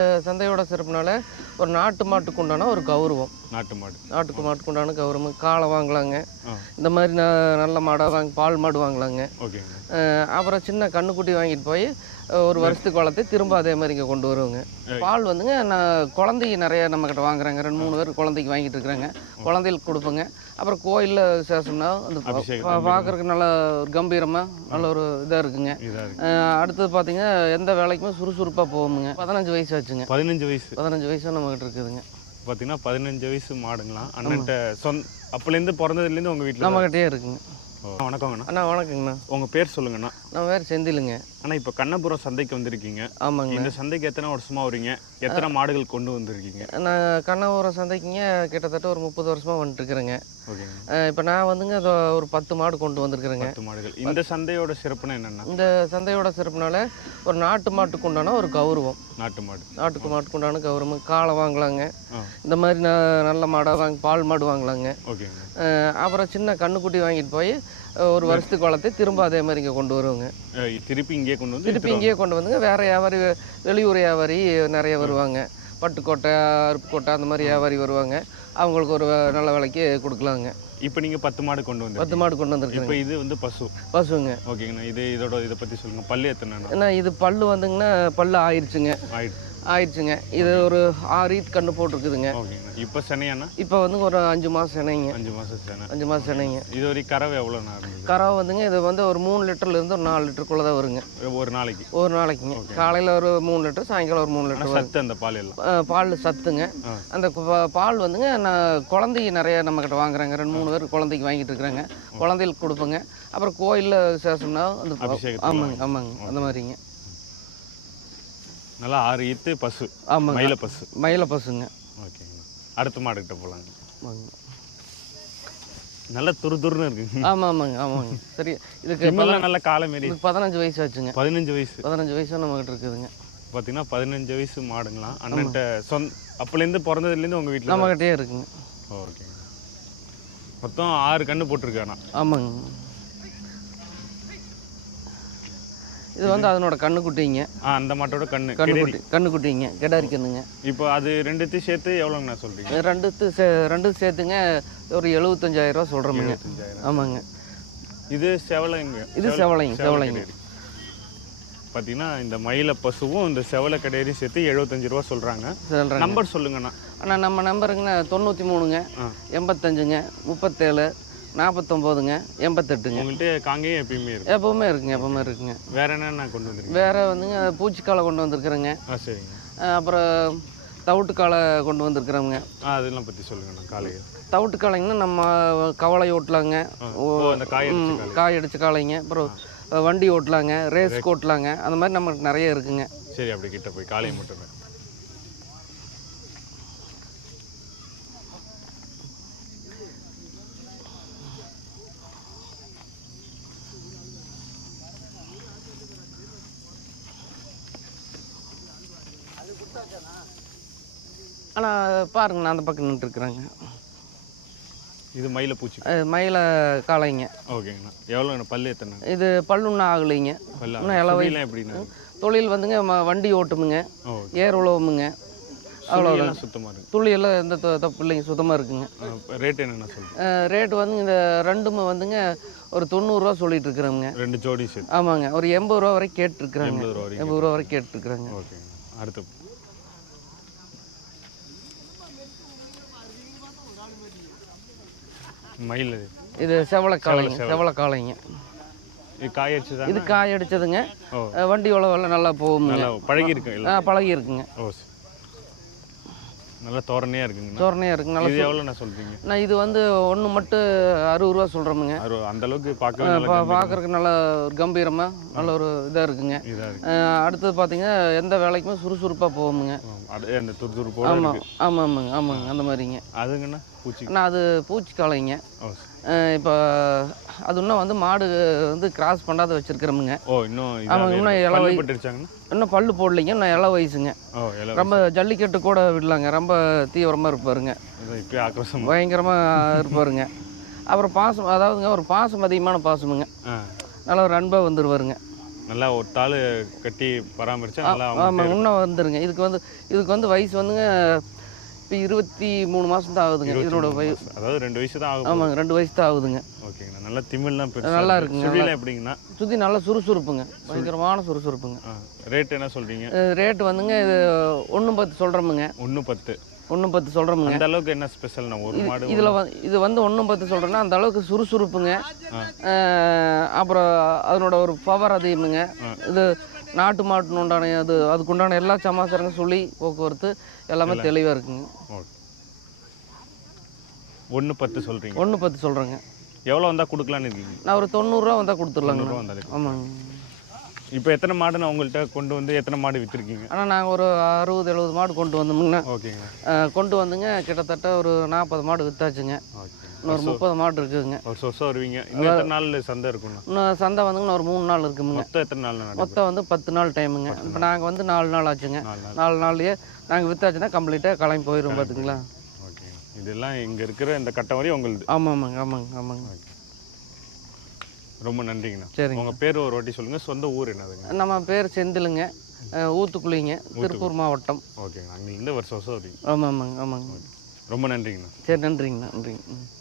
சந்தையோட சிறப்புனால ஒரு நாட்டு மாட்டுக்கு உண்டான ஒரு கௌரவம். நாட்டு மாடு. நாட்டுக்கு மாட்டுக்கு உண்டான கௌரவம். காளை வாங்கலாங்க. இந்த மாதிரி நல்ல மாடாக வாங்கி பால் மாடு வாங்கலாங்க. ஓகேங்க. அப்புறம் சின்ன கண்ணுக்குட்டி வாங்கிட்டு போய் ஒரு வருஷத்துக்கு வளர்த்து திரும்ப அதே மாதிரி இங்கே கொண்டு வருவோங்க. பால் வந்துங்க நான் குழந்தைக்கு நிறைய நம்மக்கிட்ட வாங்குறாங்க. ரெண்டு மூணு பேர் குழந்தைக்கு வாங்கிட்டு இருக்கிறாங்க. குழந்தைகளுக்கு கொடுப்பேங்க. அப்புறம் கோயிலில் விசேஷம்னா அந்த பார்க்குறதுக்கு நல்ல ஒரு கம்பீரமாக நல்ல ஒரு இதாக இருக்குங்க. அடுத்தது பார்த்தீங்கன்னா எந்த வேலைக்குமே சுறுசுறுப்பாக போவோமுங்க. பதினஞ்சு வயசு ஆச்சுங்க. பதினஞ்சு வயசு. பதினஞ்சு வயசு நம்மகிட்ட இருக்குதுங்க. பார்த்தீங்கன்னா பதினஞ்சு வயசு மாடுங்களாம் அண்ணன்ட்ட சொந்த அப்போலேருந்து பிறந்ததுலேருந்து உங்கள் வீட்டில் நம்மகிட்டயே இருக்குங்க. வணக்கங்கண்ணா. அண்ணா வணக்கங்கண்ணா. உங்கள் பேர் சொல்லுங்கண்ணா. நான் வேறு செந்திலுங்க அண்ணா இப்போ கண்ணபுரம் சந்தைக்கு வந்திருக்கீங்க. ஆமாங்க. இந்த சந்தைக்கு எத்தனை வருஷமா வரீங்க? எத்தனை மாடுகள் கொண்டு வந்திருக்கீங்க? நான் கண்ணபுரம் சந்தைக்குங்க கிட்டத்தட்ட ஒரு முப்பது வருஷமாக வந்துட்டுருக்குறேங்க. ஓகேங்க. இப்போ நான் வந்துங்க ஒரு பத்து மாடு கொண்டு வந்திருக்கிறேங்க. பத்து மாடுகள். இந்த சந்தையோட சிறப்புனா என்னென்னா? இந்த சந்தையோட சிறப்புனால ஒரு நாட்டு மாட்டுக்கு உண்டான ஒரு கௌரவம். நாட்டு மாடு. நாட்டுக்கு மாட்டுக்கு உண்டான கௌரவம். காளை வாங்கலாங்க. இந்த மாதிரி நல்ல மாடாக வாங்கி பால் மாடு வாங்கலாங்க. ஓகேங்க. அப்புறம் சின்ன கண்ணுக்குட்டி வாங்கிட்டு போய் ஒரு வருஷத்துக்கு வளர்த்து திரும்ப அதே மாதிரி இங்கே கொண்டு வருவோங்க. திருப்பி இங்கேயே கொண்டு வந்து திருப்பி இங்கேயே கொண்டு வந்துங்க. வேற வியாபாரி வெளியூர் வியாபாரி நிறைய வருவாங்க. பட்டுக்கோட்டை அருப்புக்கோட்டை அந்த மாதிரி வியாபாரி வருவாங்க. அவங்களுக்கு ஒரு நல்ல விலைக்கு கொடுக்கலாங்க. இப்போ நீங்கள் பத்து மாடு கொண்டு வந்து பத்து மாடு கொண்டு இப்போ வந்துருக்குங்க இது வந்து பசு. பசுங்க. ஓகேங்கண்ணா. இது இதோட இதை பற்றி சொல்லுங்க. பல்லு எத்தனை ஏன்னா இது பல்லு வந்துங்கன்னா பல்லு ஆயிடுச்சுங்க ஆயிடுச்சு. ஆயிடுச்சுங்க. இது ஒரு ஆறு ஈத் கண்ணு போட்டிருக்குதுங்க. இப்போ சென்னையாண்ணா? இப்போ வந்து ஒரு அஞ்சு மாதம் சினைங்க அஞ்சு மாதம் சென்னை. அஞ்சு மாதம் சினைங்க இது வரைக்கும் கறவை இருந்தது? கறவை வந்துங்க இது வந்து ஒரு மூணு லிட்டர்லேருந்து ஒரு நாலு லிட்டருக்குள்ளே தான் வருங்க. ஒரு நாளைக்கு? ஒரு நாளைக்குங்க. காலையில் ஒரு மூணு லிட்டர் சாயங்காலம் ஒரு மூணு லிட்டர் சத்து அந்த பால் எல்லாம்? பால் சத்துங்க. அந்த பால் வந்துங்க நான் குழந்தைக்கு நிறைய நம்மக்கிட்ட வாங்குறாங்க. ரெண்டு மூணு பேர் குழந்தைக்கு வாங்கிட்டு இருக்கிறாங்க. குழந்தைகளுக்கு கொடுப்பேங்க. அப்புறம் கோயிலில் விசேஷம்னா அந்த ஆமாங்க ஆமாங்க. அந்த மாதிரிங்க. நல்லா ஆறு ஈத்து பசு. ஆமாங்க. மயில பசு. மயில பசுங்க. ஓகேங்கண்ணா அடுத்த மாடுகிட்ட போகலாங்க நல்லா துரு துருன்னு இருக்குங்க. ஆமாம் ஆமாங்க ஆமாங்க. சரி இதுக்கு திமில்லாம் நல்ல காலை மாரி. பதினஞ்சு வயசு ஆச்சுங்க. பதினஞ்சு வயசு. பதினஞ்சு வயசு நம்மகிட்ட இருக்குதுங்க. பார்த்தீங்கன்னா பதினஞ்சு வயசு மாடுங்களாம். அண்ணன்ட்ட சொந்த அப்போலேருந்து பிறந்ததுலேருந்து உங்கள் வீட்டில் நம்மகிட்டயே இருக்குங்க. ஓகேங்க. மொத்தம் ஆறு கன்று போட்டிருக்காண்ணா ஆமாங்க. இது வந்து அதனோட கண்ணுக்குட்டிங்க ஆ அந்த மாட்டோட கண்ணு. கண்ணுக்குட்டி கண்ணுக்குட்டிங்க கிடாரி கண்ணுங்க இப்போ அது ரெண்டுத்தையும் சேர்த்து எவ்வளோங்கண்ணா சொல்கிறீங்க ரெண்டுத்து சே ரெண்டு சேர்த்துங்க ஒரு எழுபத்தஞ்சாயிரம் ரூபா சொல்கிறோமுங்க ஆமாங்க. இது செவலைங்க. இது செவலைங்க செவலைங்க. பார்த்தீங்கன்னா இந்த மயில பசுவும் இந்த செவலை கடையரையும் சேர்த்து எழுபத்தஞ்சு ரூபா சொல்கிறாங்க நம்பர் சொல்லுங்கண்ணா. அண்ணா நம்ம நம்பருங்கண்ணா தொண்ணூற்றி மூணுங்க. எண்பத்தஞ்சுங்க முப்பத்தேழு நாற்பத்தொம்போதுங்க எண்பத்தெட்டுங்க. உங்கள்கிட்ட காங்கேயம் எப்பயுமே இருக்கு. எப்பவுமே இருக்குங்க எப்பவுமே இருக்குங்க. வேற என்னென்ன கொண்டு வந்திருக்கீங்க? வேற வந்துங்க பூச்சிக்காலை கொண்டு வந்திருக்கிறேங்க. ஆ சரிங்க. அப்புறம் தவிட்டுக்காலை கொண்டு வந்திருக்கிறோங்க. ஆ அதெல்லாம் பற்றி சொல்லுங்கண்ணா காலையில். தவிட்டுக்காலைங்கன்னா நம்ம கவலை ஓட்டலாங்க. ஓ அந்த காய் அடிச்ச காலை காய் அடிச்ச காளைங்க அப்புறம் வண்டி ஓட்டலாங்க ரேஸ் ஓட்டலாங்க அந்த மாதிரி நமக்கு நிறைய இருக்குங்க. சரி அப்படி கிட்ட போய் காலையை மட்டும் ஆனால் பாருங்க நான் அந்த பக்கம் நின்றுருக்குறேங்க. இது மயில பூச்சி மயில காளைங்க. ஓகேங்கண்ணா. எவ்வளோண்ணா பல்லு எத்தனை இது பல்லுண்ணா ஆகலைங்க. இன்னும் இள வயசு சுழிலாம் எப்படிண்ணா தொழில் வந்துங்க வண்டி ஓட்டுமுங்க. ஏர் உழவுமுங்க. சுழியெல்லாம் சுத்தமாக இருக்கு. துளி எல்லாம் எந்த தப்பு இல்லைங்க சுத்தமாக இருக்குங்க. ரேட் என்னண்ணா சொல்லுங்க? ரேட் வந்து இந்த ரெண்டுமே வந்துங்க ஒரு தொண்ணூறுரூவா சொல்லிட்டு இருக்கிறோங்க ரெண்டு ஜோடி ஆமாங்க ஒரு எண்பது ரூபா வரைக்கும் கேட்டுருக்குறாங்க. எண்பது ரூபா வரைக்கும் கேட்டுருக்குறாங்க. ஓகேங்க அடுத்து மயில் இது. இது செவலை காளைங்க செவலை காளைங்க இது காய வச்சுதான் இது காய் அடிச்சதுங்க. வண்டி உழவெல்லாம் நல்லா நல்லா பழகி இருக்கு பழகி இருக்குங்க. நல்லா தோரணையாக இருக்குங்கண்ணா தோரணையாக இருக்குங்க. நல்லா இது எவ்வளோண்ணா சொல்றீங்க? நான் இது வந்து ஒன்று மட்டும் அறுபது ரூபா சொல்கிறோமுங்க அந்த அளவுக்கு பார்க்கவே நல்லா பார்க்குறதுக்கு நல்ல ஒரு கம்பீரமாக நல்ல ஒரு இதாக இருக்குங்க. அடுத்தது பார்த்தீங்கன்னா எந்த வேலைக்குமே சுறுசுறுப்பாக போகுமுங்க அந்த துரு துருப்போட ஆமாம் ஆமாம் ஆமாங்க ஆமாங்க அந்த மாதிரிங்க. அதுங்கண்ணா பூச்சி. ஆனால் அது பூச்சி சரி. இப்போ அது இன்னும் வந்து மாடு வந்து கிராஸ் பண்ணாத வச்சுருக்கிறோமுங்க. ஓ இன்னும் ஆமாங்க, இன்னும் இள வயசு- இன்னும் பல்லு போடலைங்க இன்னும் இள வயசுங்க. ரொம்ப ஜல்லிக்கட்டு கூட விடலாங்க ரொம்ப தீவிரமாக இருப்பாருங்க. பயங்கரமாக இருப்பாருங்க. அப்புறம் பாசம் அதாவதுங்க ஒரு பாசம் அதிகமான பாசமுங்க. நல்ல ஒரு அன்பாக வந்துடுவாருங்க நல்லா ஒரு தாள் கட்டி பராமரிச்சா ஆமாம் இன்னும் வந்துருங்க. இதுக்கு வந்து இதுக்கு வந்து வயசு வந்துங்க இப்போ இருபத்தி மூணு மாதம் தான் ஆகுதுங்க இதனோட வயசு. அதாவது ரெண்டு வயசு தான் ஆகும் ஆமாங்க ரெண்டு வயசு தான் ஆகுதுங்க. ஓகேங்கண்ணா நல்லா திமிழ்லாம் பெருசா நல்லா இருக்கு. இருக்குங்க, சுழிலாம் எப்படிங்கண்ணா? சுற்றி நல்லா சுறுசுறுப்புங்க பயங்கரமான சுறுசுறுப்புங்க. ரேட் என்ன சொல்றீங்க? ரேட்டு வந்துங்க இது ஒன்று பத்து சொல்கிறோமுங்க ஒன்று பத்து. ஒன்று பத்து சொல்கிறோமுங்க அந்த அளவுக்கு என்ன ஸ்பெஷல்ண்ணா ஒரு மாடு இதில் இது வந்து ஒன்றும் பத்து சொல்கிறேன்னா அந்த அளவுக்கு சுறுசுறுப்புங்க. அப்புறம் அதனோட ஒரு பவர் அதிகமுங்க. இது நாட்டு மாட்டுன்னு உண்டான அது அதுக்கு உண்டான எல்லா சமாச்சாரங்க சுழி போக்குவரத்து எல்லாமே தெளிவாக இருக்குங்க. ஒன்று பத்து சொல்றீங்க. ஒன்று பத்து சொல்கிறேங்க எவ்வளோ வந்தால் கொடுக்கலான்னு இருக்கீங்க? நான் ஒரு தொண்ணூறுரூவா வந்தால் கொடுத்துடலாங்க. ஆமாங்க. இப்போ எத்தனை மாடு நான் உங்கள்கிட்ட கொண்டு வந்து எத்தனை மாடு விற்றுருக்கீங்க ஆனால் நாங்கள் ஒரு அறுபது எழுபது மாடு கொண்டு வந்தோமுங்கண்ணா ஓகேங்க. கொண்டு வந்துங்க கிட்டத்தட்ட ஒரு நாற்பது மாடு வித்தாச்சுங்க. ஓகே இன்னொரு முப்பது மாடு இருக்குதுங்க. ஒரு சொசம் வருவீங்க. இன்னும் எத்தனை நாள் சந்தை இருக்குண்ணா இன்னும் சந்தை வந்துங்க ஒரு மூணு நாள் இருக்குமுங்க. மொத்தம் எத்தனை நாள் மொத்தம் வந்து பத்து நாள் டைமுங்க. இப்போ நாங்கள் வந்து நாலு நாள் ஆச்சுங்க. நாலு நாள். நாலு நாள்லயே நாங்கள் வித்தாச்சுன்னா கம்ப்ளீட்டாக கிளம்பி போயிடும் பார்த்துங்களா ஓகே இதெல்லாம் இங்கே இருக்கிற இந்த கட்டம் வரையும் உங்களுது. ஆமாம் ஆமாங்க ஆமாங்க. ஆமாங்க ரொம்ப நன்றிங்கண்ணா. சரிங்க. உங்கள் பேர் ஒரு வாட்டி சொல்லுங்கள் சொந்த ஊர் என்னதுங்க? நம்ம பேர் செந்திலுங்க. அஹ், ஊத்துக்குளிங்க திருப்பூர் மாவட்டம். ஓகேங்கண்ணா அங்கே இந்த வருஷம் வருஷம் ஆமாம் ஆமாங்க ஆமாங்க. ரொம்ப நன்றிங்கண்ணா. சரி நன்றிங்கண்ணா நன்றிங்க.